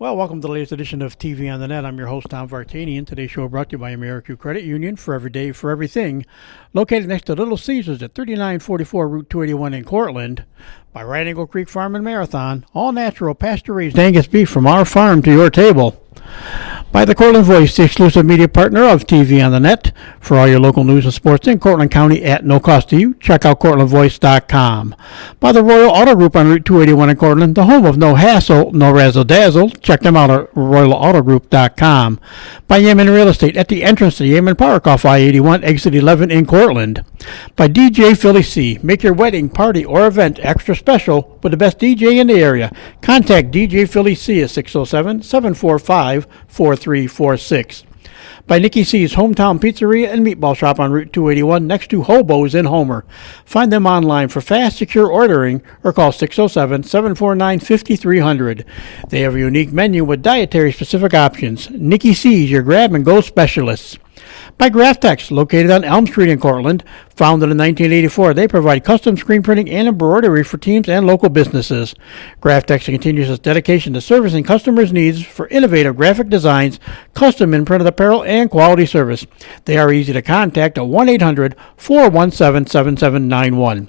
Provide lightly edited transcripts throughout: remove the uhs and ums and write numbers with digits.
Well, welcome to the latest edition of TV on the Net. I'm your host, Tom Vartanian. Today's show brought to you by AmeriQ Credit Union, for every day, for everything. Located next to Little Caesars at 3944 Route 281 in Cortland. By Right Angle Creek Farm and Marathon. All natural, pasture-raised Angus beef from our farm to your table. By the Cortland Voice, the exclusive media partner of TV on the Net. For all your local news and sports in Cortland County at no cost to you, check out CortlandVoice.com. By the Royal Auto Group on Route 281 in Cortland, the home of no hassle, no razzle-dazzle. Check them out at RoyalAutoGroup.com. By Yemen Real Estate at the entrance to Yemen Park off I-81, exit 11 in Cortland. By DJ Philly C. Make your wedding, party, or event extra special with the best DJ in the area. Contact DJ Philly C at 607-745-4346. By Nikki C's Hometown Pizzeria and Meatball Shop on Route 281 next to Hobo's in Homer. Find them online for fast, secure ordering or call 607-749-5300. They have a unique menu with dietary-specific options. Nikki C's, your grab-and-go specialists. By Graftex, located on Elm Street in Cortland. Founded in 1984, they provide custom screen printing and embroidery for teams and local businesses. Graftex continues its dedication to servicing customers' needs for innovative graphic designs, custom imprinted apparel, and quality service. They are easy to contact at 1-800-417-7791.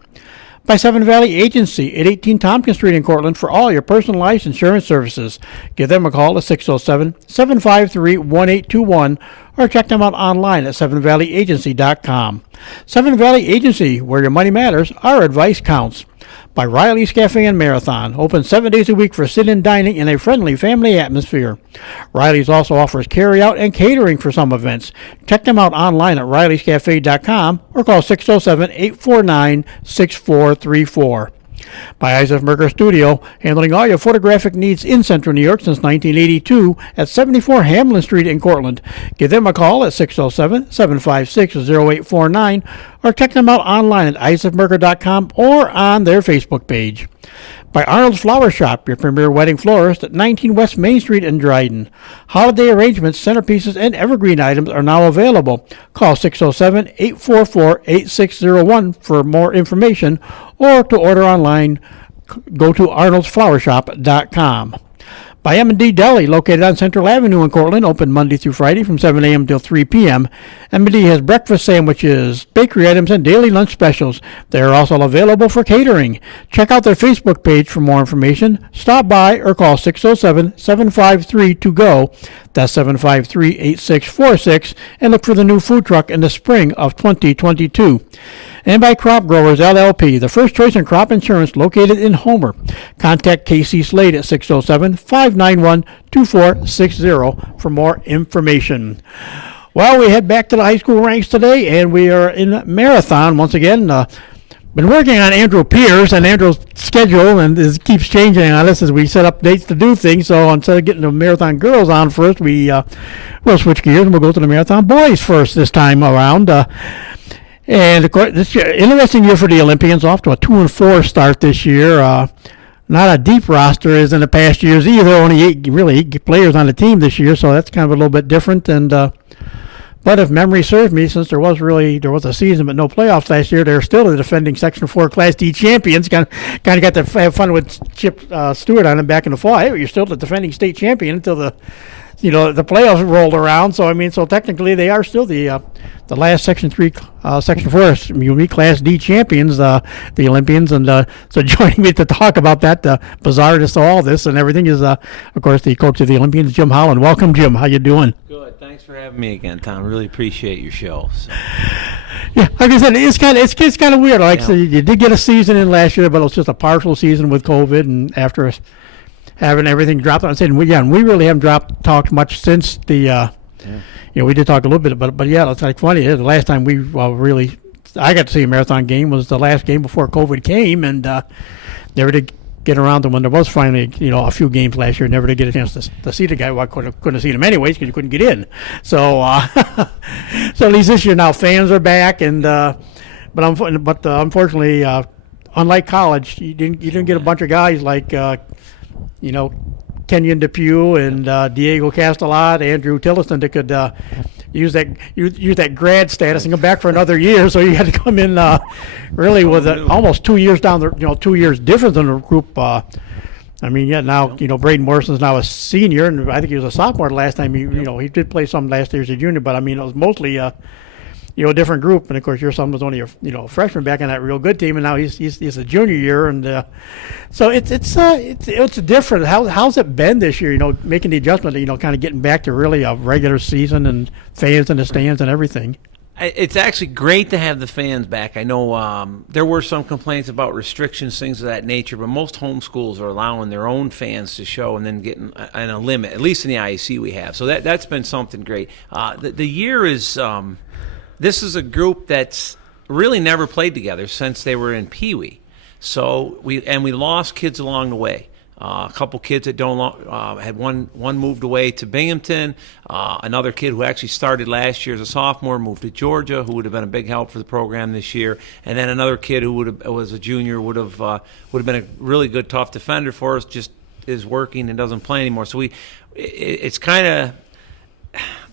By Seven Valley Agency at 18 Tompkins Street in Cortland for all your personalized insurance services. Give them a call at 607-753-1821 or check them out online at sevenvalleyagency.com. Seven Valley Agency, where your money matters, our advice counts. By Riley's Cafe and Marathon, open 7 days a week for sit-in dining in a friendly family atmosphere. Riley's also offers carry-out and catering for some events. Check them out online at rileyscafe.com or call 607-849-6434. By Isaac Merker Studio, handling all your photographic needs in Central New York since 1982 at 74 Hamlin Street in Cortland. Give them a call at 607-756-0849 or check them out online at isaacmerker.com or on their Facebook page. By Arnold's Flower Shop, your premier wedding florist at 19 West Main Street in Dryden. Holiday arrangements, centerpieces, and evergreen items are now available. Call 607-844-8601 for more information or to order online, go to arnoldsflowershop.com. By M&D Deli, located on Central Avenue in Cortland, open Monday through Friday from 7 a.m. till 3 p.m. M&D has breakfast sandwiches, bakery items, and daily lunch specials. They are also available for catering. Check out their Facebook page for more information. Stop by or call 607-753-TO-GO. That's 753-8646, and look for the new food truck in the spring of 2022. And by Crop Growers LLP, the first choice in crop insurance located in Homer. Contact KC Slade at 607-591-2460 for more information. Well, we head back to the high school ranks today, and we are in Marathon once again. Been working on Andrew Pierce and Andrew's schedule, and it keeps changing on us as we set up dates to do things. So instead of getting the Marathon girls on first, we'll switch gears and we'll go to the Marathon boys first this time around. And of course, this year, interesting year for the Olympians, off to a 2-4 start this year. Not a deep roster as in the past years either. Only eight players on the team this year, so that's kind of a little bit different. And but if memory serves me, since there was a season but no playoffs last year, they're still the defending Section 4 Class D champions. Kind of got to have fun with Chip Stewart on them back in the fall. Hey, you're still the defending state champion until the playoffs rolled around. So so technically they are still the last Section 4 unique Class D champions, the Olympians. And so joining me to talk about that, bizarreness of all this and everything is, of course, the coach of the Olympians, Jim Holland. Welcome, Jim. How you doing? Good. Thanks for having me again, Tom. Really appreciate your show. So. Yeah, like I said, it's kind of weird. Like so you did get a season in last year, but it was just a partial season with COVID, and after having everything dropped, I'm saying we really haven't talked much since the. We did talk a little bit about it, but yeah, it's like funny. The last time I got to see a Marathon game was the last game before COVID came, and never did get around to when there was finally, a few games last year. Never did get a chance to see the guy. Well, I couldn't have seen him anyways because you couldn't get in. So, so at least this year now fans are back, and but unfortunately, unlike college, you didn't get a bunch of guys like Kenyon Depew and Diego Castellat, Andrew Tillotson that could use that grad status and come back for another year. So you had to come in really with almost 2 years down the 2 years different than the group I mean, yeah, now, Braden Morrison's now a senior, and I think he was a sophomore the last time. He did play some last year as a junior, but I mean, it was mostly a different group. And of course, your son was only a freshman back on that real good team, and now he's a junior year, and so it's different. How's it been this year? Making the adjustment, kind of getting back to really a regular season and fans in the stands and everything. It's actually great to have the fans back. I know there were some complaints about restrictions, things of that nature, but most home schools are allowing their own fans to show and then getting a limit, at least in the IEC we have. So that's been something great. The year is this is a group that's really never played together since they were in Pee Wee. So we lost kids along the way. A couple kids that had one moved away to Binghamton. Another kid who actually started last year as a sophomore moved to Georgia, who would have been a big help for the program this year. And then another kid who was a junior would have been a really good tough defender for us. Just is working and doesn't play anymore. So it's kind of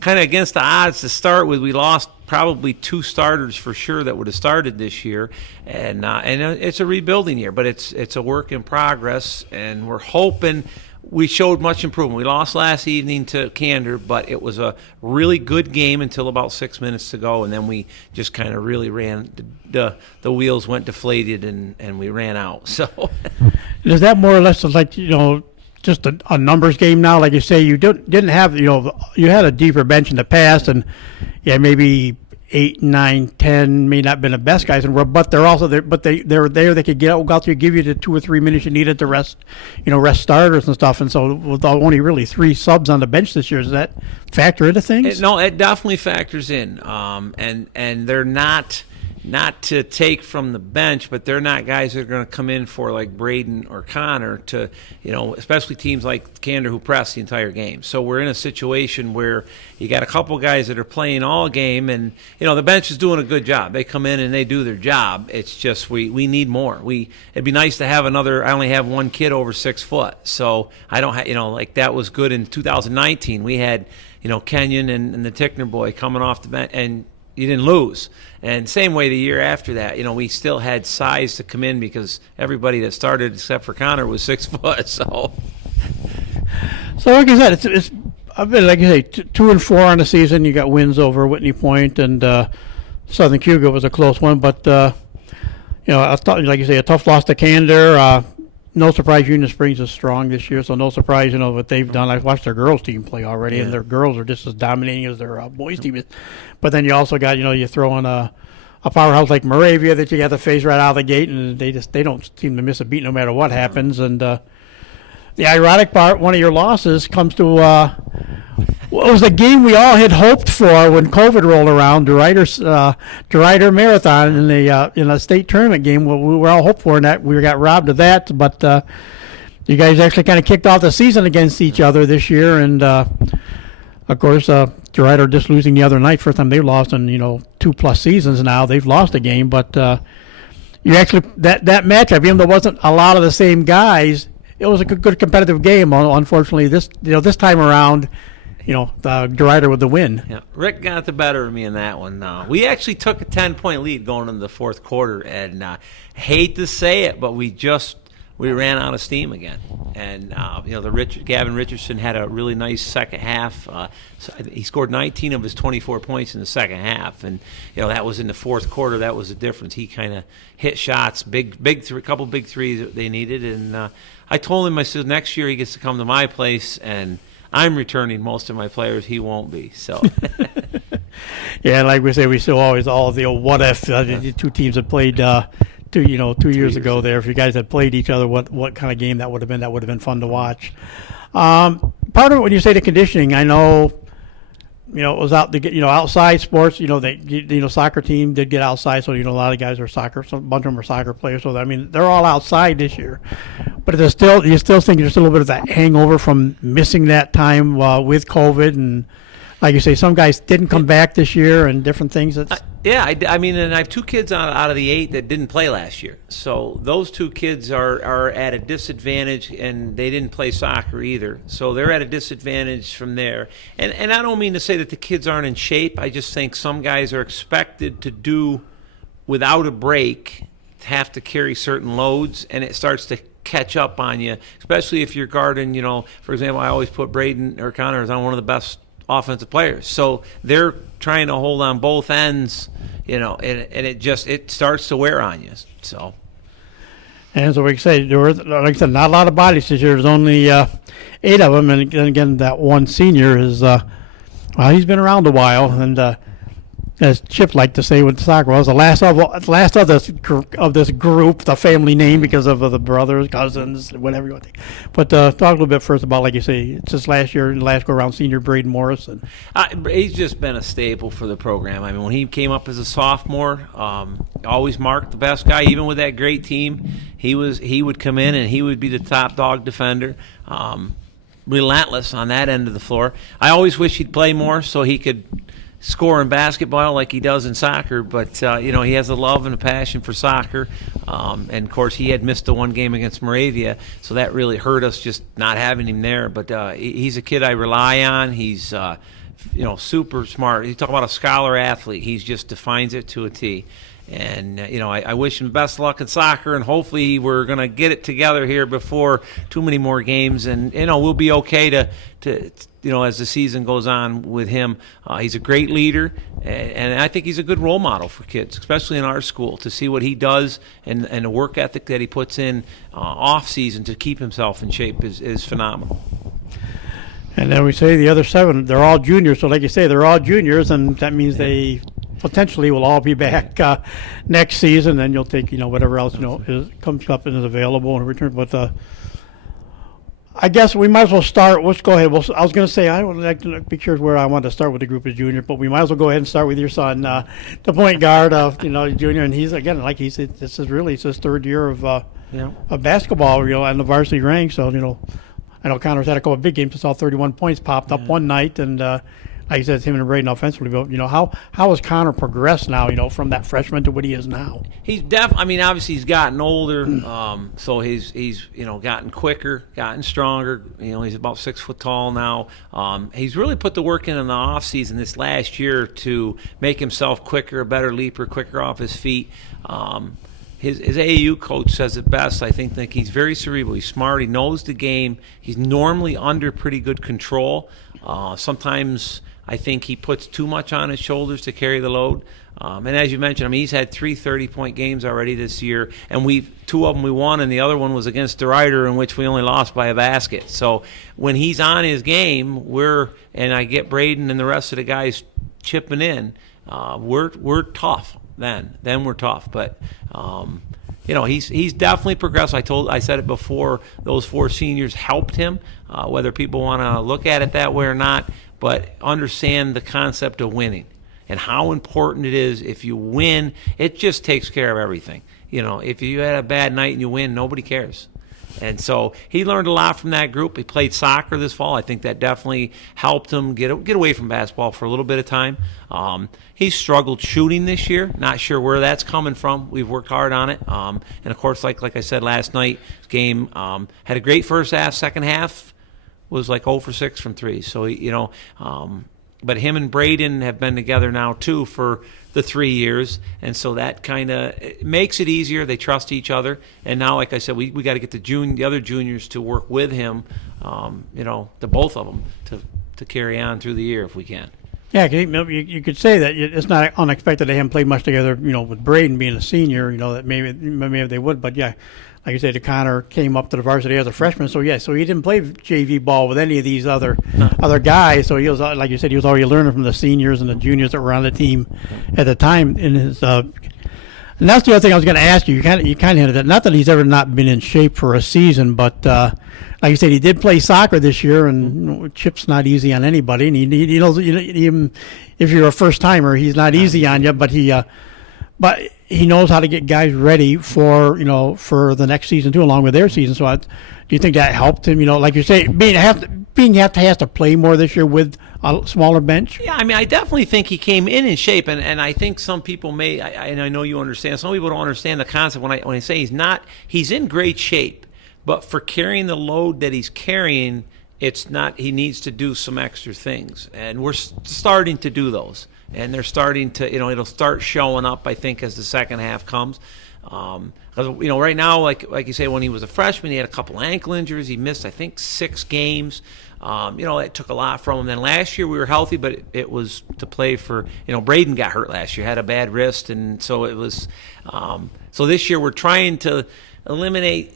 against the odds to start with. We lost probably 2 starters for sure that would have started this year, and it's a rebuilding year, but it's a work in progress, and we're hoping. We showed much improvement. We lost last evening to Candor, but it was a really good game until about 6 minutes to go, and then we just kind of really ran. The wheels went deflated, and we ran out. So, is that more or less like just a numbers game now? Like you say, you didn't have you had a deeper bench in the past, and maybe 8, 9, 10 may not have been the best guys, but they're also there. But they're there. They could go out there, give you the 2 or 3 minutes you needed to rest starters and stuff. And so with only really 3 subs on the bench this year, does that factor into things? It definitely factors in. And they're not to take from the bench, but they're not guys that are going to come in for like Braden or Connor to, especially teams like Candor who press the entire game. So we're in a situation where you got a couple guys that are playing all game, and the bench is doing a good job. They come in and they do their job. It's just we need more. It'd be nice to have another. I only have one kid over 6 foot, so I don't have like that was good in 2019. We had Kenyon and the Tickner boy coming off the bench, and you didn't lose. And same way the year after that, we still had size to come in because everybody that started except for Connor was 6 foot. So like I said, it's I've been, like you say, 2 and 4 on the season. You got wins over Whitney Point and Southern Cuba was a close one, but I thought, like you say, a tough loss to Candor. No surprise Union Springs is strong this year, so no surprise, what they've done. I've watched their girls team play already, and their girls are just as dominating as their boys team is. But then you also got, you throw in a powerhouse like Moravia that you got to face right out of the gate, and they don't seem to miss a beat no matter what happens. And the ironic part, one of your losses comes to what was the game we all had hoped for when COVID rolled around, DeRuyter Marathon in the state tournament game. Well, we were all hoped for, and that we got robbed of that. But you guys actually kind of kicked off the season against each other this year, and of course, DeRuyter just losing the other night. First time they've lost in 2+ seasons now. They've lost a game, but you actually that matchup, even though it wasn't a lot of the same guys, it was a good competitive game. Unfortunately, this time around, the DeRuyter with the win. Yeah, Rick got the better of me in that one. We actually took a 10-point lead going into the fourth quarter, and hate to say it, but we ran out of steam again. And Gavin Richardson had a really nice second half. So he scored 19 of his 24 points in the second half, and that was in the fourth quarter. That was the difference. He kind of hit shots, couple big threes that they needed. And I told him, I said, next year he gets to come to my place, and I'm returning most of my players. He won't be. So. Yeah, like we say, we still always all the old what if the 2 teams had played. 2 years ago there, if you guys had played each other, what kind of game that would have been? That would have been fun to watch. Part of it, when you say the conditioning, I know, it was out to get, outside sports. Soccer team did get outside, so a lot of guys are soccer. So a bunch of them are soccer players. So they're all outside this year. But you still think there's still a little bit of that hangover from missing that time with COVID, and like you say, some guys didn't come back this year and different things. I mean, and I have 2 kids out of the 8 that didn't play last year. So those 2 kids are at a disadvantage, and they didn't play soccer either. So they're at a disadvantage from there. And I don't mean to say that the kids aren't in shape. I just think some guys are expected to do without a break, have to carry certain loads, and it starts to catch up on you, especially if you're guarding, for example, I always put Braden or Connor as on one of the best offensive players. So they're trying to hold on both ends, and it starts to wear on you. So. And so we can say there were, like I said, not a lot of bodies this year. There's only 8 of them, and again, that one senior is, he's been around a while, and as Chip liked to say with soccer, was the last of this group, the family name, because of the brothers, cousins, whatever you want to think. But talk a little bit first about, like you say, it's just last go around senior Braden Morrison. He's just been a staple for the program. I mean, when he came up as a sophomore, always marked the best guy. Even with that great team, he would come in and he would be the top dog defender. Relentless on that end of the floor. I always wish he'd play more so he could score in basketball like he does in soccer, but he has a love and a passion for soccer, and of course he had missed the one game against Moravia, so that really hurt us just not having him there. But he's a kid I rely on. He's super smart. You talk about a scholar athlete, he just defines it to a T. And I wish him best of luck in soccer, and hopefully we're going to get it together here before too many more games, and we'll be okay to as the season goes on with him. He's a great leader, and I think he's a good role model for kids, especially in our school, to see what he does and the work ethic that he puts in off season to keep himself in shape is phenomenal. And then we say the other 7, they're all juniors. So like you say, they're all juniors, and that means they potentially will all be back next season. And you'll take whatever else comes up and is available in return. But I guess we might as well start. Let's go ahead. I was going to say I would like to be sure where I wanted to start with the group of juniors, but we might as well go ahead and start with your son, the point guard of junior, and he's again like he said, this is really his 3rd year of basketball, on the varsity ranks. So I know Connor's had a couple of big games. I saw 31 points popped up one night, and like I said, it's him and Braden offensively. But how has Connor progressed now? From that freshman to what he is now. He's obviously he's gotten older, so he's gotten quicker, gotten stronger. He's about 6 foot tall now. He's really put the work in the off season this last year to make himself quicker, a better leaper, quicker off his feet. His AAU coach says it best. I think he's very cerebral. He's smart. He knows the game. He's normally under pretty good control. Sometimes I think he puts too much on his shoulders to carry the load. And as you mentioned, he's had 3 30-point games already this year, and 2 of them we won, and the other one was against DeRuyter, in which we only lost by a basket. So when he's on his game, and I get Braden and the rest of the guys chipping in, we're tough. Then we're tough, but he's definitely progressed. I said it before. Those 4 seniors helped him, whether people want to look at it that way or not. But understand the concept of winning and how important it is. If you win, it just takes care of everything. If you had a bad night and you win, nobody cares. And so he learned a lot from that group. He played soccer this fall. I think that definitely helped him get away from basketball for a little bit of time. He struggled shooting this year. Not sure where that's coming from. We've worked hard on it. And, of course, like I said last night, game had a great first half. Second half was like 0 for 6 from 3. So, but him and Braden have been together now, too, for the 3 years, and so that kind of makes it easier. They trust each other, and now, like I said, we got to get the other juniors to work with him, the both of them, to carry on through the year if we can. Yeah, you could say that it's not unexpected to him play much together, with Braden being a senior, that maybe they would, but yeah, like you said, Connor came up to the varsity as a freshman, so he didn't play JV ball with any of these other guys. So he was, like you said, he was already learning from the seniors and the juniors that were on the team at the time. In his, and that's the other thing I was going to ask you. You kind of hinted at, not that he's ever not been in shape for a season, but like you said, he did play soccer this year, and Chip's not easy on anybody. And he knows, even if you're a first timer, he's not easy on you, but he knows how to get guys ready for the next season too, along with their season. So do you think that helped him? Like you say, has to play more this year with a smaller bench. Yeah, I definitely think he came in shape, and I think some people and I know you understand. Some people don't understand the concept when I say he's in great shape, but for carrying the load that he's carrying, it's not. He needs to do some extra things, and we're starting to do those. And they're starting to, it'll start showing up, I think, as the second half comes. Because right now, like you say, when he was a freshman, he had a couple ankle injuries. He missed, I think, 6 games. It took a lot from him. Then last year we were healthy, but it was to play for. Braden got hurt last year, had a bad wrist, and so it was. So this year we're trying to eliminate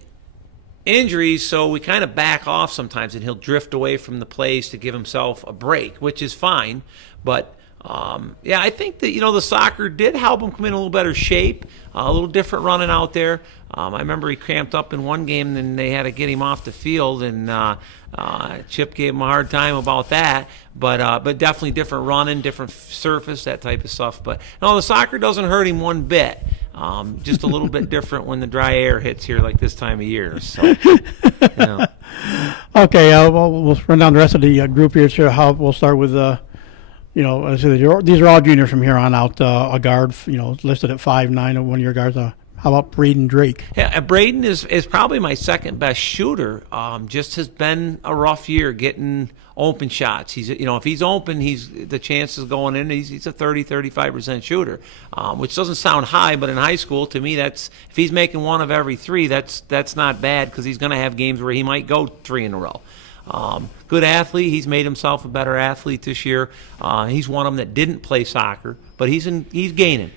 injuries, so we kind of back off sometimes, and he'll drift away from the plays to give himself a break, which is fine. But I think that the soccer did help him come in a little better shape, a little different running out there. I remember he cramped up in one game, and they had to get him off the field, and Chip gave him a hard time about that. But definitely different running, different surface, that type of stuff. But no, the soccer doesn't hurt him one bit. Just a little bit different when the dry air hits here like this time of year. So, Okay, we'll run down the rest of the group here. So we'll start with these are all juniors from here on out. A guard, listed at 5'9", one of your guards. How about Braden Drake? Yeah, Braden is probably my second best shooter. Just has been a rough year getting open shots. He's if he's open, the chances going in. He's a 35% shooter, which doesn't sound high, but in high school, to me, if he's making one of every 3, that's not bad, because he's going to have games where he might go 3 in a row. Good athlete. He's made himself a better athlete this year. He's one of them that didn't play soccer, but he's gaining.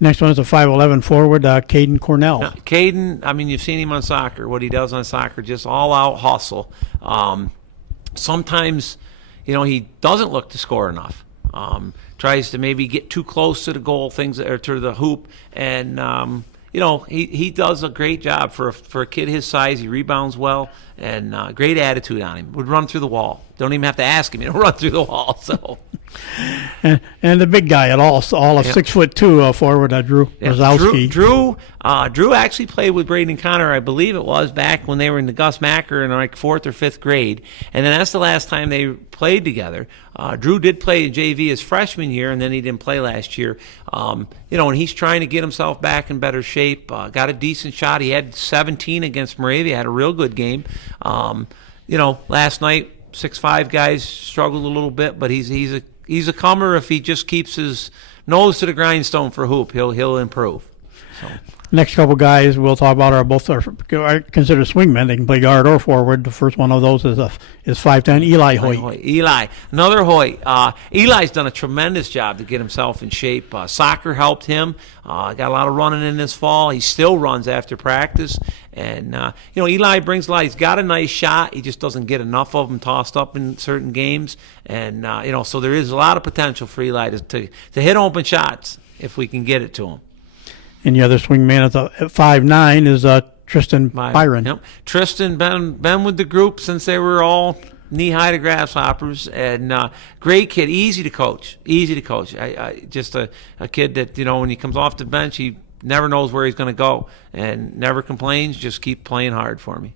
Next one is a 5'11" forward, Caden Cornell. Now, Caden, you've seen him on soccer. What he does on soccer, just all-out hustle. Sometimes, he doesn't look to score enough. Tries to maybe get too close to the goal, or to the hoop, and he does a great job for a kid his size. He rebounds well, and great attitude on him. Would run through the wall. Don't even have to ask him. He'll run through the wall. So, and the big guy at all of 6'2" forward, Drew Rosowski. Drew actually played with Braden and Connor, I believe it was, back when they were in the Gus Macker in like 4th or 5th grade, and then that's the last time they played together. Drew did play JV his freshman year, and then he didn't play last year. And he's trying to get himself back in better shape. Got a decent shot. He had 17 against Moravia. Had a real good game. Last night 6'5" guys struggled a little bit, but he's a comer. If he just keeps his nose to the grindstone for hoop, he'll improve. So. Next couple guys we'll talk about are considered swingmen. They can play guard or forward. The first one of those is 5'10", Eli Hoyt. Another Hoyt. Eli's done a tremendous job to get himself in shape. Soccer helped him. Got a lot of running in this fall. He still runs after practice. And, Eli brings a lot. He's got a nice shot. He just doesn't get enough of them tossed up in certain games. And, so there is a lot of potential for Eli to hit open shots if we can get it to him. And the other swingman at 5'9" is Tristan Byron. Yep. Tristan been with the group since they were all knee-high to grasshoppers, and great kid, easy to coach. Just a kid that, when he comes off the bench, he never knows where he's going to go and never complains, just keep playing hard for me.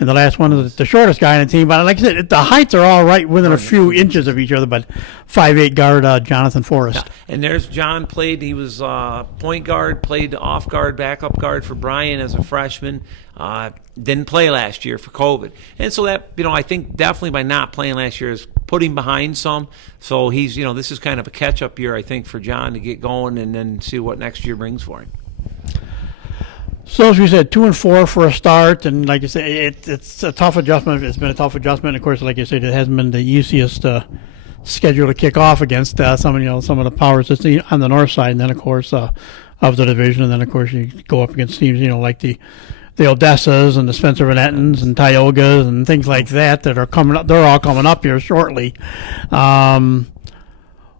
And the last one is the shortest guy on the team. But like I said, the heights are all right within a few inches of each other. But 5'8" guard Jonathan Forrest. Yeah. And there's John played. He was point guard, played off guard, backup guard for Brian as a freshman. Didn't play last year for COVID. And so that, I think definitely by not playing last year is put him behind some. So he's, this is kind of a catch-up year, I think, for John to get going and then see what next year brings for him. So as we said, 2-4 for a start, and like you say, it's a tough adjustment. It's been a tough adjustment. Of course, like you said, it hasn't been the easiest schedule to kick off against some of the powers that's on the north side, and then of course of the division, and then of course you go up against teams like the Odessas and the Spencer Venettons and Tiogas and things like that are coming up. They're all coming up here shortly.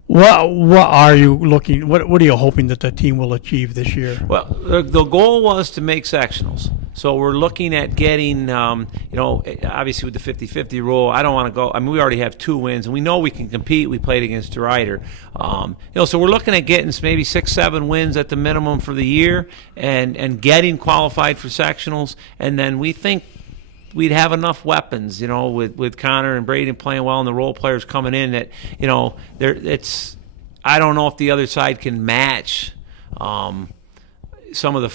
What are you looking? What are you hoping that the team will achieve this year? Well, the goal was to make sectionals. So we're looking at getting, obviously with the 50-50 rule, I don't want to go. We already have 2 wins, and we know we can compete. We played against DeRuyter. So we're looking at getting maybe 6-7 wins at the minimum for the year, and getting qualified for sectionals. And then we think we'd have enough weapons, with Connor and Braden playing well and the role players coming in that, I don't know if the other side can match some of the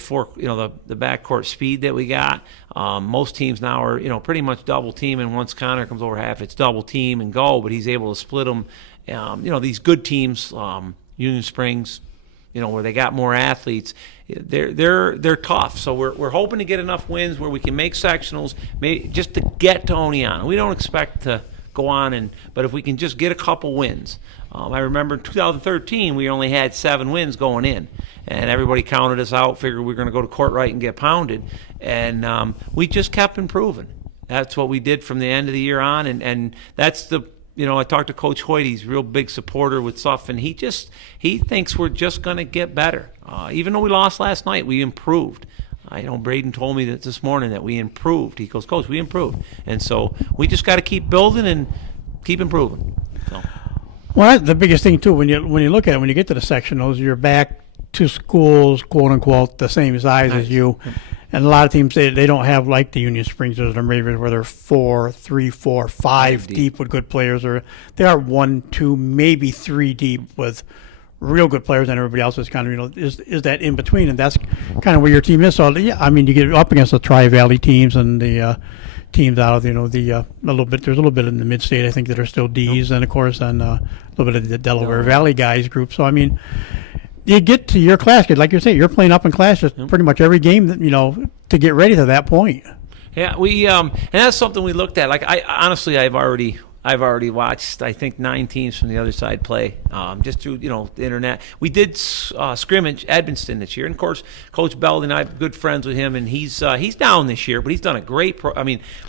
backcourt speed that we got. Most teams now are, pretty much double team, and once Connor comes over half, it's double team and go, but he's able to split them. These good teams, Union Springs, where they got more athletes, they're tough. So we're hoping to get enough wins where we can make sectionals, just to get to Oneonta. We don't expect to go on, but if we can just get a couple wins. I remember in 2013 we only had 7 wins going in, and everybody counted us out, figured we were going to go to Courtright and get pounded, and we just kept improving. That's what we did from the end of the year on, and that's the. I talked to Coach Hoyt. He's a real big supporter with stuff, and he thinks we're just going to get better. Even though we lost last night, we improved. I know Braden told me that this morning that we improved. He goes, Coach, we improved. And so we just got to keep building and keep improving. So. Well, that's the biggest thing, too, when you look at it, when you get to the sectionals, you're back to schools, quote, unquote, the same size as you. And a lot of teams, they don't have like the Union Springs or the Ravens where they're 4, 3, 4, 5 deep with good players. Or they are 1, 2, maybe 3 deep with real good players, and everybody else is kind of, is that in between, and that's kind of where your team is. So, yeah, I mean, you get up against the Tri-Valley teams and the teams out of, a little bit, there's a little bit in the mid-state, I think, that are still D's, and, of course, and a little bit of the Delaware Valley guys group. So, I mean, you get to your class, like you say, you're playing up in class just pretty much every game, to get ready to that point. Yeah, we and that's something we looked at. Like, I've already watched, I think, 9 teams from the other side play, just through the internet. We did scrimmage Edmonston this year, and of course, Coach Belding, I'm good friends with him, and he's down this year, but he's done a great.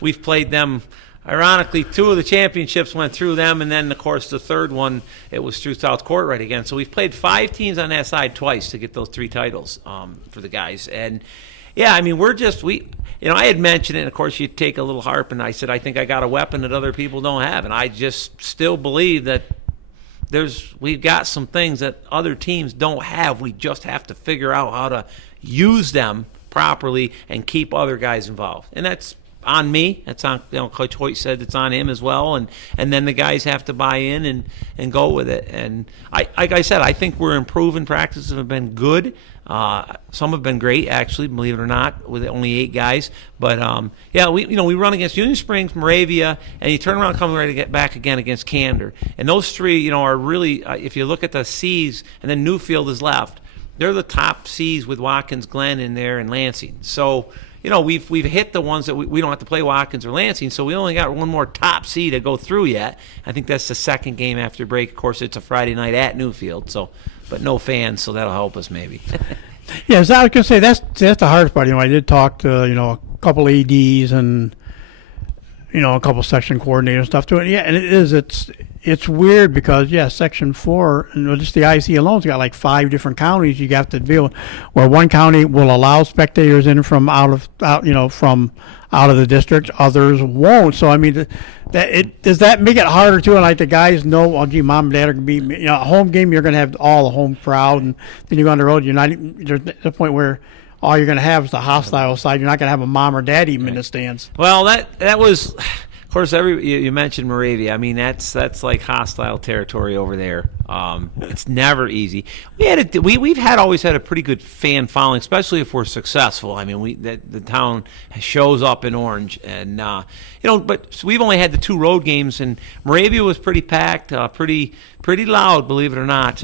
We've played them. Ironically, 2 of the championships went through them, and then, of course, the third one, it was through South Courtright again. So we've played 5 teams on that side twice to get those 3 titles for the guys. And, yeah, I mean, I had mentioned it, and, of course, you take a little harp, and I said, I think I got a weapon that other people don't have. And I just still believe that we've got some things that other teams don't have. We just have to figure out how to use them properly and keep other guys involved. And that's on me. That's on, Coach Hoyt said it's on him as well, and then the guys have to buy in and go with it. And like I said, I think we're improving. Practices have been good. Some have been great, actually, believe it or not, with only 8 guys. But we run against Union Springs, Moravia, and you turn around, coming ready to get back again against Camden. And those 3, are really, if you look at the C's, and then Newfield is left, they're the top C's with Watkins Glen in there and Lansing. So. We've hit the ones that we don't have to play Watkins or Lansing, so we only got one more top C to go through yet. I think that's the second game after break. Of course, it's a Friday night at Newfield, but no fans, so that'll help us maybe. Yeah, so I was going to say that's the hardest part. I did talk to a couple ADs and a couple section coordinators and stuff too. And yeah, and it's weird because Section 4 and just the IC alone's got like 5 different counties you have to deal with, where one county will allow spectators in from out of the district, others won't. So I mean, does that make it harder too? And like the guys know, oh gee, mom and dad are gonna be a home game. You're gonna have all the home crowd, and then you go on the road. You're not. There's a point where all you're going to have is the hostile side. You're not going to have a mom or dad even in the stands. Well, that was, of course, you mentioned Moravia. I mean, that's like hostile territory over there. It's never easy. We've always had a pretty good fan following, especially if we're successful. I mean, the town shows up in orange, and but so we've only had the 2 road games, and Moravia was pretty packed, pretty loud, believe it or not,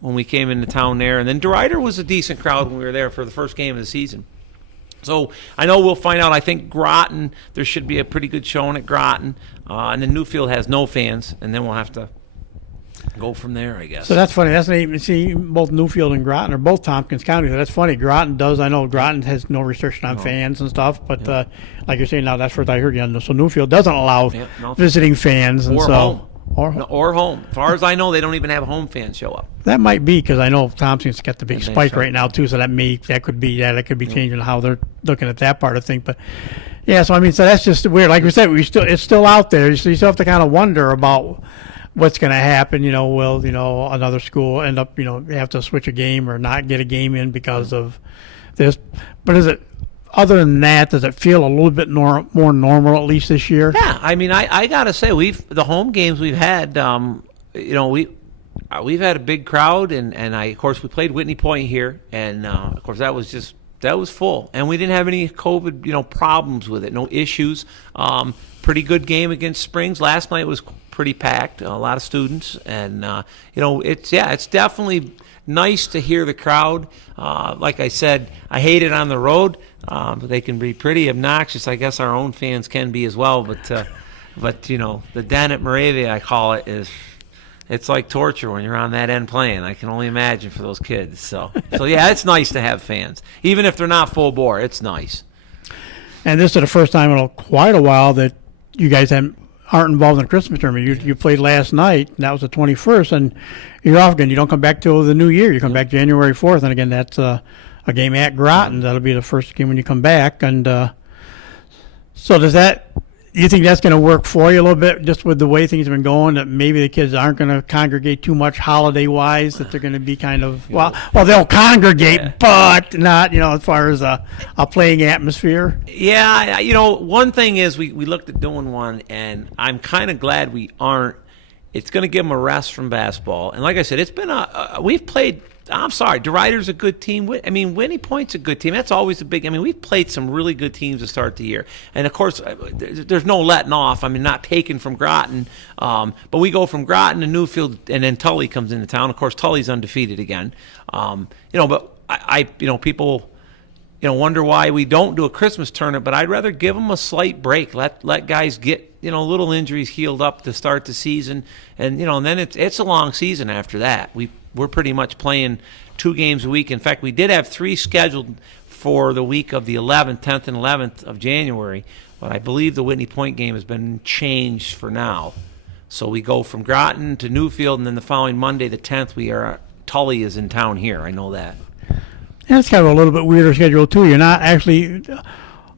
when we came into town there. And then DeRuyter was a decent crowd when we were there for the first game of the season. So I know we'll find out. I think Groton, there should be a pretty good showing at Groton, and then Newfield has no fans, and then we'll have to go from there, I guess. So that's funny. That's neat. See, both Newfield and Groton are both Tompkins County. So that's funny. Groton does. I know Groton has no restriction on fans and stuff, but like you're saying now, that's first I heard you. So Newfield doesn't allow visiting fans, and home. Or home. As far as I know, they don't even have home fans show up. That might be because I know Thompson's got the big spike right now too, so that could be changing how they're looking at that part of things. But yeah, so I mean, so that's just weird. Like we said, it's still out there, so you still have to kind of wonder about what's going to happen. Will another school end up have to switch a game or not get a game in because of this? But is it? Other than that, does it feel a little bit more normal at least this year? Yeah, I mean, I gotta say, the home games we've had, we've had a big crowd, and of course we played Whitney Point here, and of course that was full, and we didn't have any COVID problems with it, no issues. Pretty good game against Springs last night was pretty packed, a lot of students, and it's definitely nice to hear the crowd. Like I said, I hate it on the road, but they can be pretty obnoxious. I guess our own fans can be as well, but the den at Moravia, I call it, it's like torture when you're on that end playing. I can only imagine for those kids. So yeah, it's nice to have fans, even if they're not full bore. It's nice. And this is the first time in quite a while that you guys aren't involved in the Christmas tournament. You played last night, and that was the 21st, and you're off again. You don't come back till the new year. You come back January 4th, and again, that's a game at Groton. That'll be the first game when you come back. And so you think that's going to work for you a little bit, just with the way things have been going, that maybe the kids aren't going to congregate too much holiday-wise, that they're going to be kind of, well, they'll congregate, but not, as far as a playing atmosphere? Yeah, one thing is we looked at doing one, and I'm kind of glad we aren't. It's going to give them a rest from basketball. And like I said, it's been we've played. I'm sorry, DeRuyter's a good team. Winnie Point's a good team. That's always a big. We've played some really good teams to start the year, and of course, there's no letting off. not taken from Groton, but we go from Groton to Newfield, and then Tully comes into town. Of course, Tully's undefeated again. But people, wonder why we don't do a Christmas tournament. But I'd rather give them a slight break. Let guys get little injuries healed up to start the season, and then it's a long season after that. We're pretty much playing 2 games a week. In fact, we did have 3 scheduled for the week of the 11th, 10th, and 11th of January, but I believe the Whitney Point game has been changed for now. So we go from Groton to Newfield, and then the following Monday, the 10th, Tully is in town here. I know that. Yeah, it's kind of a little bit weirder schedule, too. You're not actually...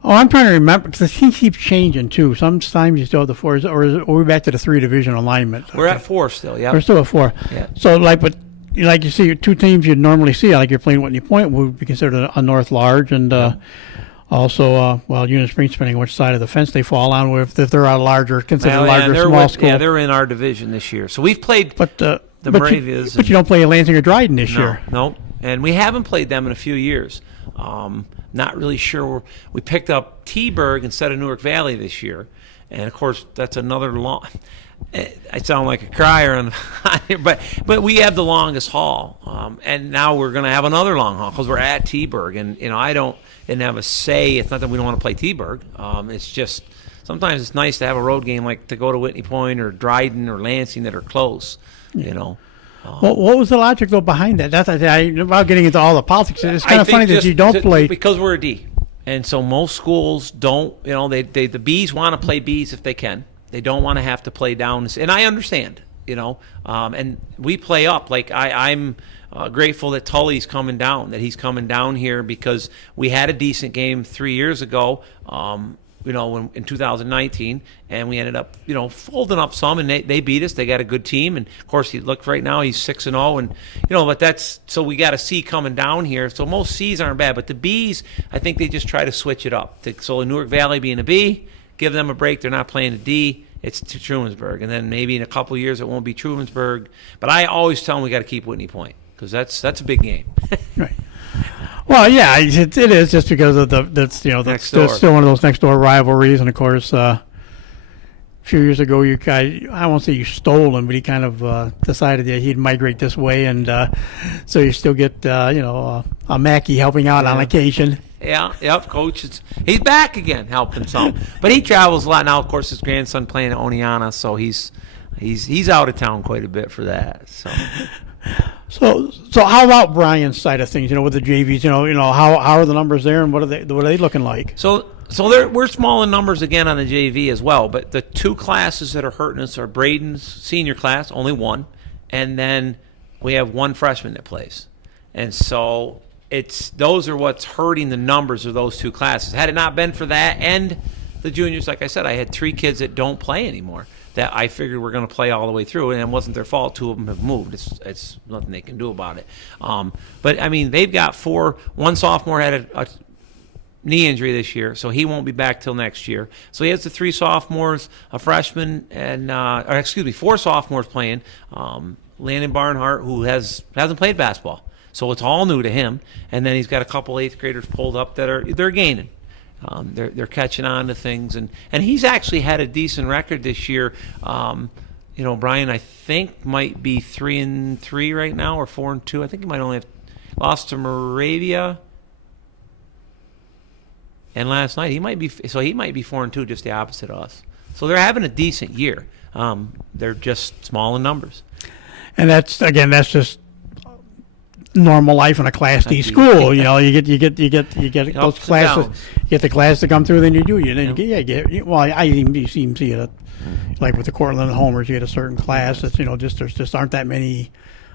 Oh, I'm trying to remember, because the team keeps changing, too. Sometimes you still have the 4, or are we back to the 3-division alignment? We're at 4 still, yeah. We're still at 4. Yeah. So, but you see 2 teams you'd normally see, like you're playing Whitney Point, would be considered a North Large, and also, Union Springs, depending on which side of the fence they fall on, if they're a larger, considered a larger, small school. Yeah, they're in our division this year. So we've played the Moravias. But you don't play Lansing or Dryden this year. No, and we haven't played them in a few years. Not really sure. We picked up T-Burg instead of Newark Valley this year, and of course that's another long. I sound like a crier on here, but we have the longest haul, and now we're going to have another long haul because we're at T-Burg, and I didn't have a say. It's not that we don't want to play T-Burg. It's just sometimes it's nice to have a road game, like to go to Whitney Point or Dryden or Lansing that are close. What was the logic though behind that? That's without getting into all the politics. It's kind of funny that you don't play because we're a D, and so most schools don't. The Bs want to play Bs if they can. They don't want to have to play down, and I understand. And we play up. Like I'm grateful that Tully's coming down. That he's coming down here because we had a decent game 3 years ago. In 2019, and we ended up, folding up some, and they beat us. They got a good team, and of course, right now he's 6-0, and but that's so we got a C coming down here. So most C's aren't bad, but the B's, I think they just try to switch it up. So Newark Valley being a B, give them a break. They're not playing a D. It's to Trumansburg, and then maybe in a couple of years it won't be Trumansburg. But I always tell them we got to keep Whitney Point because that's a big game. Right. Well, yeah, it is just because of that's still one of those next door rivalries, and of course, a few years ago, you guys, I won't say you stole him, but he kind of decided that he'd migrate this way, and so you still get a Mackey helping out on occasion. Yeah, yep, coach. He's back again, helping some, but he travels a lot now. Of course, his grandson playing at Oneonta, so he's out of town quite a bit for that. So how about Brian's side of things? With the JVs, how are the numbers there, and what are they looking like? So we're small in numbers again on the JV as well. But the 2 classes that are hurting us are Braden's senior class, only 1, and then we have 1 freshman that plays, and so those are what's hurting the numbers of those 2 classes. Had it not been for that and the juniors, like I said, I had 3 kids that don't play anymore. That I figured were going to play all the way through, and it wasn't their fault. 2 of them have moved. It's nothing they can do about it. But they've got 4. 1 sophomore had a knee injury this year, so he won't be back till next year. So he has the 3 sophomores, a freshman, and 4 sophomores playing. Landon Barnhart, who hasn't played basketball, so it's all new to him. And then he's got a couple 8th graders pulled up they're gaining. They're catching on to things, and he's actually had a decent record this year. Brian, I think might be 3-3 right now, or 4-2. I think he might only have lost to Moravia. And last night he might be 4-2, just the opposite of us. So they're having a decent year. They're just small in numbers. And that's just normal life in a Class D school. You get those classes, you get the class to come through, then you do. I even see it like with the Cortland Homers. You get a certain class that's there just aren't that many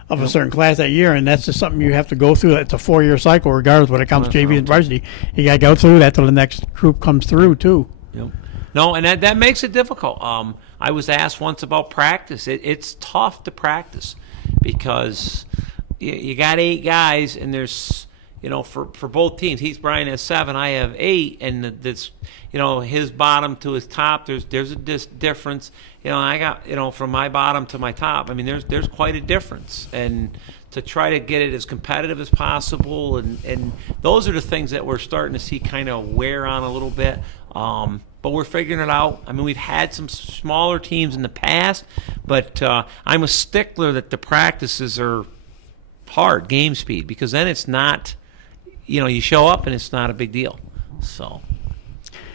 of a certain class that year, and that's just something you have to go through. It's a 4-year cycle, regardless when it comes to JV and varsity. You got to go through that till the next group comes through too. Yep. No, and that makes it difficult. I was asked once about practice. It's tough to practice because you got 8 guys, and there's for both teams. Brian has 7, I have 8, and this his bottom to his top. There's a difference. I got from my bottom to my top. I mean, there's quite a difference, and to try to get it as competitive as possible, and those are the things that we're starting to see kind of wear on a little bit. But we're figuring it out. I mean, we've had some smaller teams in the past, but I'm a stickler that the practices are hard, game speed, because then it's not, you show up and it's not a big deal. So.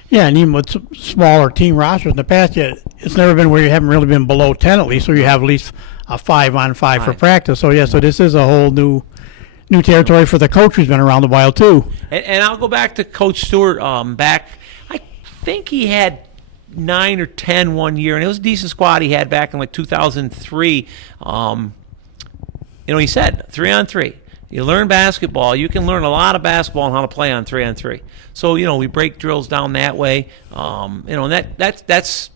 Yeah, and even with smaller team rosters in the past, it's never been where you haven't really been below 10 at least, so you have at least a 5-on-5 for practice. So so this is a whole new territory for the coach who's been around a while too. And I'll go back to Coach Stewart. I think he had 9 or 10 one year, and it was a decent squad he had back in like 2003. He said 3-on-3. You learn basketball. You can learn a lot of basketball and how to play on 3-on-3. So we break drills down that way. And that's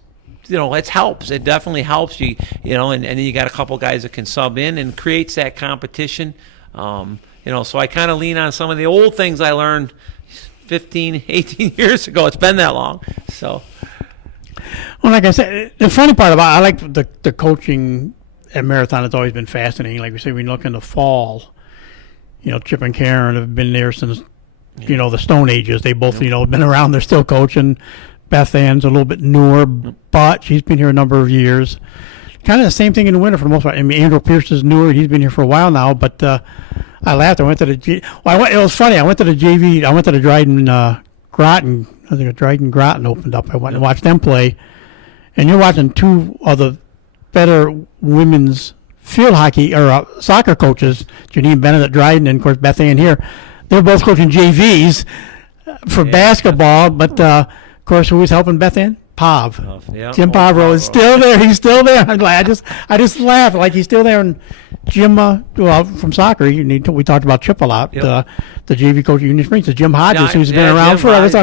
it helps. It definitely helps you. And then you got a couple guys that can sub in and creates that competition. So I kind of lean on some of the old things I learned 15, 18 years ago. It's been that long. So. Well, like I said, the funny part about I like the coaching at Marathon. It's always been fascinating. Like we say, when you look in the fall. Chip and Karen have been there since, the Stone Ages. They both, been around. They're still coaching. Beth Ann's a little bit newer, but she's been here a number of years. Kind of the same thing in the winter for the most part. I mean, Andrew Pierce is newer. He's been here for a while now, but I laughed. I went to the it was funny. I went to the JV. I went to the Dryden Groton. I think Dryden Groton opened up. I went and watched them play. And you're watching 2 of the better women's field hockey or soccer coaches, Janine Bennett at Dryden and, of course, Beth Ann here. They're both coaching JVs for basketball, but, of course, who was helping Beth Ann? Pav. Jim Pavro is still there. He's still there. I'm glad. I just laugh like he's still there. And Jim, from soccer, we talked about Chip a lot. The JV coach of Union Springs, Jim Hodges, who's been around forever. So,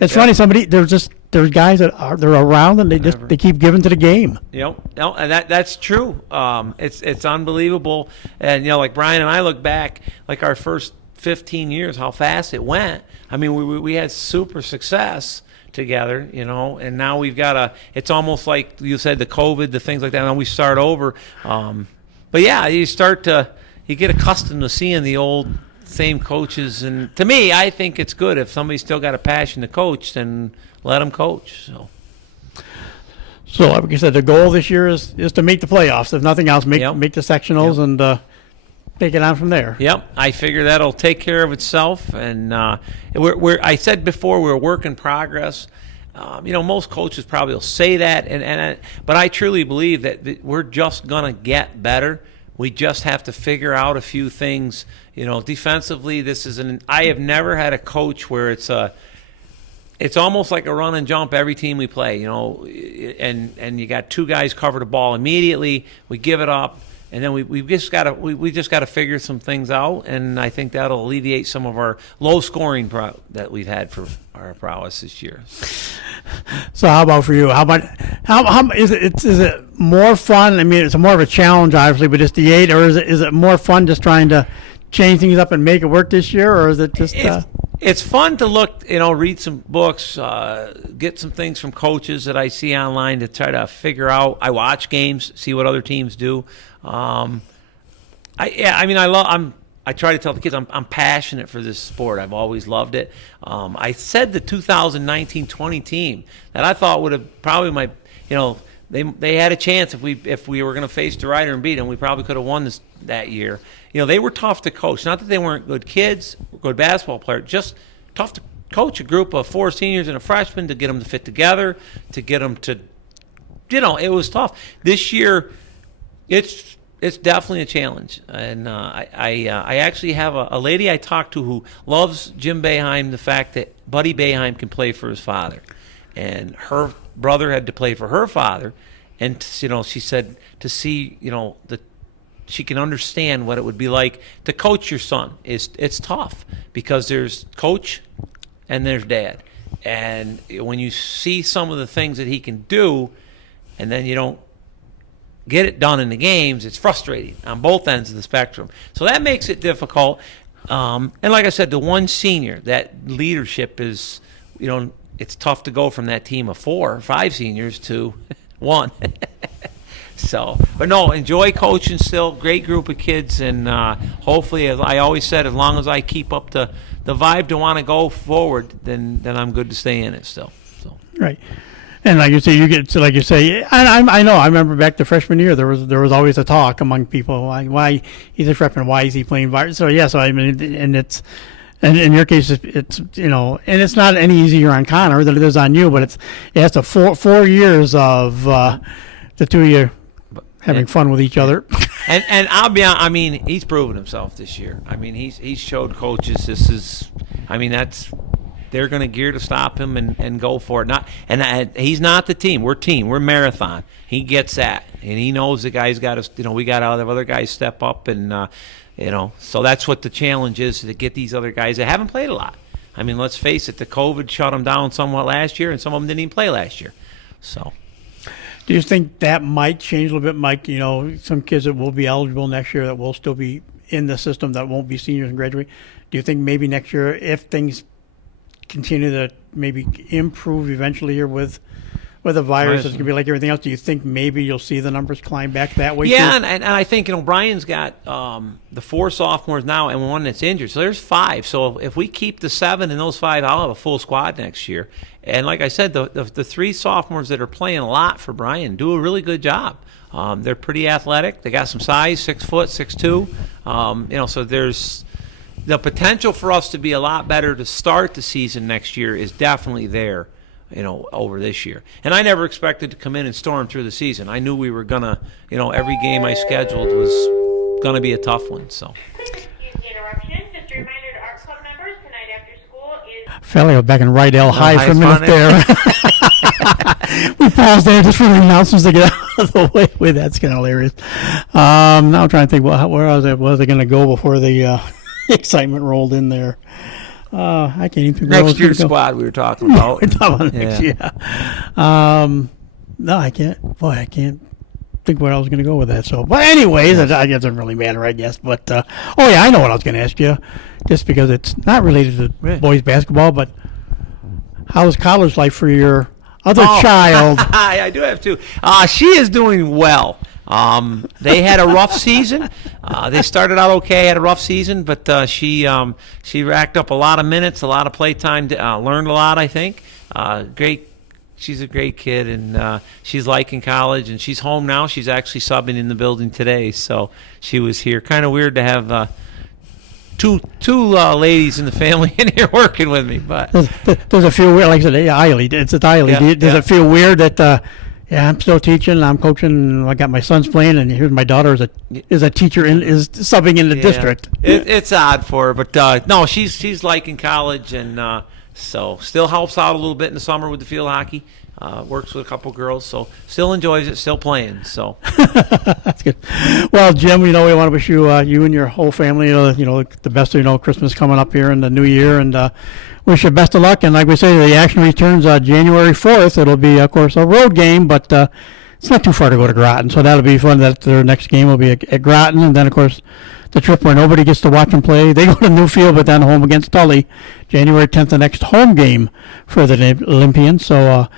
it's funny. There's guys that they're around and they keep giving to the game. And that's true. It's unbelievable. And like Brian and I look back, like our first 15 years, how fast it went. I mean, we had super success together, and now we've got it's almost like you said, the COVID, the things like that. Now we start over. But yeah, you get accustomed to seeing the old same coaches. And to me, I think it's good if somebody's still got a passion to coach, then let them coach. So like you said, the goal this year is to make the playoffs. If nothing else, make the sectionals and take it on from there. Yep, I figure that'll take care of itself. And I said before, we're a work in progress. Most coaches probably will say that, but I truly believe that we're just gonna get better. We just have to figure out a few things. Defensively, I have never had a coach where it's almost like a run and jump every team we play. And you got 2 guys cover the ball immediately. We give it up. And then we just got to figure some things out, and I think that'll alleviate some of our low scoring that we've had for our prowess this year. So how about for you? How is it more fun? I mean, it's more of a challenge, obviously, but it's the 8, or is it more fun just trying to change things up and make it work this year, or is it just? It's fun to look, read some books, get some things from coaches that I see online to try to figure out. I watch games, see what other teams do. I try to tell the kids I'm passionate for this sport. I've always loved it. I said the 2019-20 team that I thought would have probably they had a chance if we were going to face DeRuyter and beat them. We probably could have won this that year. They were tough to coach. Not that they weren't good kids, good basketball players, just tough to coach a group of 4 seniors and a freshman, to get them to fit together, to get them to, it was tough. This year, it's definitely a challenge. And I actually have a lady I talked to who loves Jim Boeheim, the fact that Buddy Boeheim can play for his father. And her brother had to play for her father. And, she said to see, she can understand what it would be like to coach your son. It's tough because there's coach and there's dad. And when you see some of the things that he can do and then you don't get it done in the games, it's frustrating on both ends of the spectrum. So that makes it difficult. And like I said, the one senior, that leadership is, it's tough to go from that team of 4 or 5 seniors to 1. So, but no, enjoy coaching still. Great group of kids, and hopefully, as I always said, as long as I keep up the vibe to want to go forward, then I'm good to stay in it still. So. Right. And like you say, I know. I remember back the freshman year, there was always a talk among people why he's a freshman, why is he playing varsity? So yeah, I mean, and in your case, it's and it's not any easier on Connor than it is on you, but it has to 4 years of the two of you having fun with each other. And I'll be honest, I mean, he's proven himself this year. I mean, he's showed coaches they're going to gear to stop him and go for it. He's not the team. We're marathon. He gets that, and he knows the guy's got to. We got to have other guys step up, and so that's what the challenge is, to get these other guys that haven't played a lot. I mean, let's face it, the COVID shut them down somewhat last year, and some of them didn't even play last year. So. Do you think that might change a little bit, Mike? Some kids that will be eligible next year that will still be in the system that won't be seniors and graduate. Do you think maybe next year, if things continue to maybe improve eventually here with the virus, it's going to be like everything else, do you think maybe you'll see the numbers climb back that way? Yeah, too? and I think Brian's got the 4 sophomores now and one that's injured, so there's 5. So if we keep the 7 and those 5, I'll have a full squad next year. And like I said, the 3 sophomores that are playing a lot for Brian do a really good job. They're pretty athletic. They got some size, 6 foot, 6'2". So there's the potential for us to be a lot better to start the season next year is definitely there. Over this year. And I never expected to come in and storm through the season. I knew we were going to, every game I scheduled was going to be a tough one. So. Excuse the interruption. Just a reminder to our club members, tonight after school is... Felly back in Rydell High for a minute there. We paused there just for the announcements to get out of the way. Wait, that's kind of hilarious. Now I'm trying to think, where was I going to go before the excitement rolled in there. I can't even figure out next year's squad we were talking about. We're talking about next year. No, I can't. Boy, I can't think where I was going to go with that. So, but anyways, it doesn't really matter, I guess. But I know what I was going to ask you, just because it's not related to boys basketball. But how is college life for your other child? I do have 2. She is doing well. They had a rough season. They started out okay, had a rough season, but she racked up a lot of minutes, a lot of play time, learned a lot, I think. Great. She's a great kid, and she's liking college, and she's home now. She's actually subbing in the building today, so she was here. Kind of weird to have two ladies in the family in here working with me, but there's a few weird, like I said, it's a Eiley. Does it feel weird that? Yeah, I'm still teaching. I'm coaching. I got my sons playing, and here's my daughter is a teacher is subbing in the district. It's odd for her, but no, she's liking college, and so still helps out a little bit in the summer with the field hockey. Works with a couple girls, so still enjoys it, still playing. So that's good. Well, Jim, we want to wish you you and your whole family the best of Christmas coming up here in the new year, and wish you best of luck. And like we say, the action returns January 4th. It'll be, of course, a road game, but it's not too far to go to Groton, so that'll be fun. That their next game will be at Groton, and then, of course, the trip where nobody gets to watch them play. They go to Newfield, but then home against Tully, January 10th, the next home game for the Olympians. So,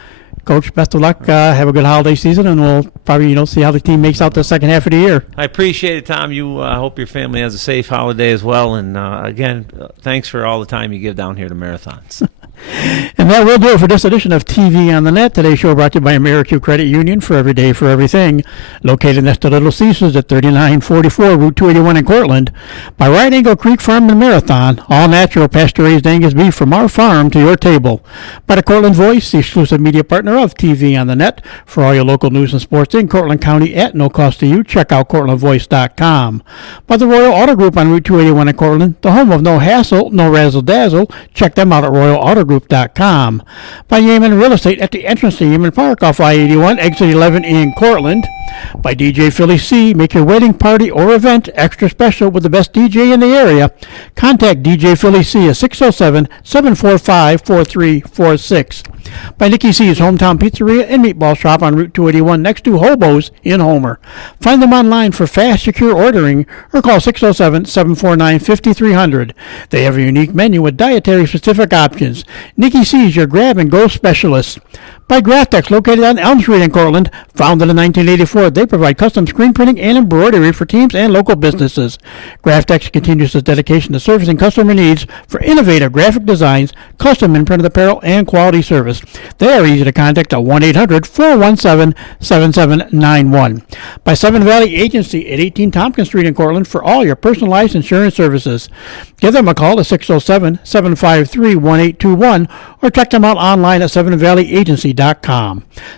Coach, best of luck. Have a good holiday season, and we'll probably see how the team makes out the second half of the year. I appreciate it, Tom. You hope your family has a safe holiday as well. And again, thanks for all the time you give down here to Marathons. And that will do it for this edition of TV on the Net. Today's show brought to you by AmeriQ Credit Union, for every day, for everything. Located next to Little Caesars at 3944 Route 281 in Cortland. By Right Angle Creek Farm and Marathon, all natural pasture-raised Angus beef from our farm to your table. By the Cortland Voice, the exclusive media partner of TV on the Net. For all your local news and sports in Cortland County at no cost to you, check out CortlandVoice.com. By the Royal Auto Group on Route 281 in Cortland, the home of no hassle, no razzle-dazzle. Check them out at RoyalAutoGroup.com. By Yeaman Real Estate at the entrance to Yeaman Park off I-81, exit 11 in Cortland. By DJ Philly C. Make your wedding party or event extra special with the best DJ in the area. Contact DJ Philly C at 607-745-4346. By Nicky C's Hometown Pizzeria and Meatball Shop on Route 281 next to Hobo's in Homer. Find them online for fast, secure ordering or call 607-749-5300. They have a unique menu with dietary-specific options. Nicky C's, your grab-and-go specialist. By Graftex, located on Elm Street in Cortland. Founded in 1984, they provide custom screen printing and embroidery for teams and local businesses. Graftex continues its dedication to servicing customer needs for innovative graphic designs, custom and printed apparel, and quality service. They are easy to contact at 1-800-417-7791. By Seven Valley Agency at 18 Tompkins Street in Cortland for all your personalized insurance services. Give them a call at 607-753-1821 or check them out online at sevenvalleyagency.com.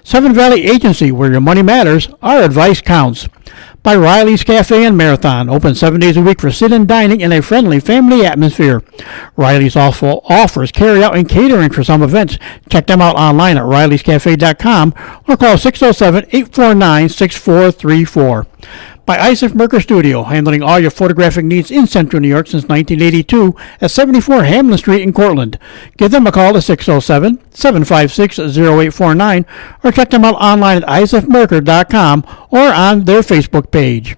Seven Valley Agency, where your money matters, our advice counts. By Riley's Cafe and Marathon, open 7 days a week for sit-in dining in a friendly family atmosphere. Riley's also offers carry-out and catering for some events. Check them out online at rileyscafe.com or call 607-849-6434. By Isaac Merker Studio, handling all your photographic needs in Central New York since 1982 at 74 Hamlin Street in Cortland. Give them a call at 607-756-0849 or check them out online at isaacmerker.com or on their Facebook page.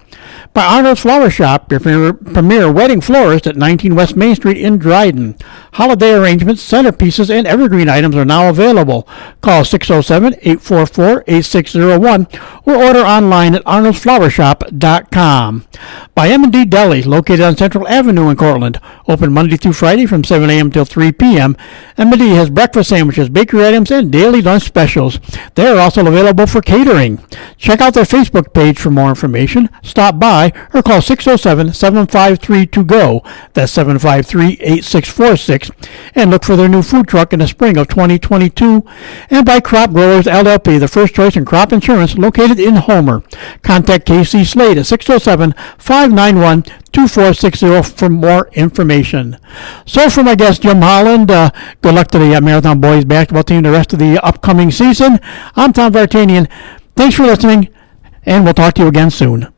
By Arnold's Flower Shop, your premier wedding florist at 19 West Main Street in Dryden. Holiday arrangements, centerpieces, and evergreen items are now available. Call 607-844-8601 or order online at arnoldsflowershop.com. By M&D Deli, located on Central Avenue in Cortland. Open Monday through Friday from 7 a.m. till 3 p.m. M&D has breakfast sandwiches, bakery items, and daily lunch specials. They are also available for catering. Check out their Facebook page for more information. Stop by or call 607-753-2GO. That's 753-8646. And look for their new food truck in the spring of 2022. And by Crop Growers LLP, the first choice in crop insurance located in Homer. Contact KC Slade at 607-591-2460 for more information. So for my guest, Jim Holland, good luck to the Marathon Boys basketball team the rest of the upcoming season. I'm Tom Vartanian. Thanks for listening, and we'll talk to you again soon.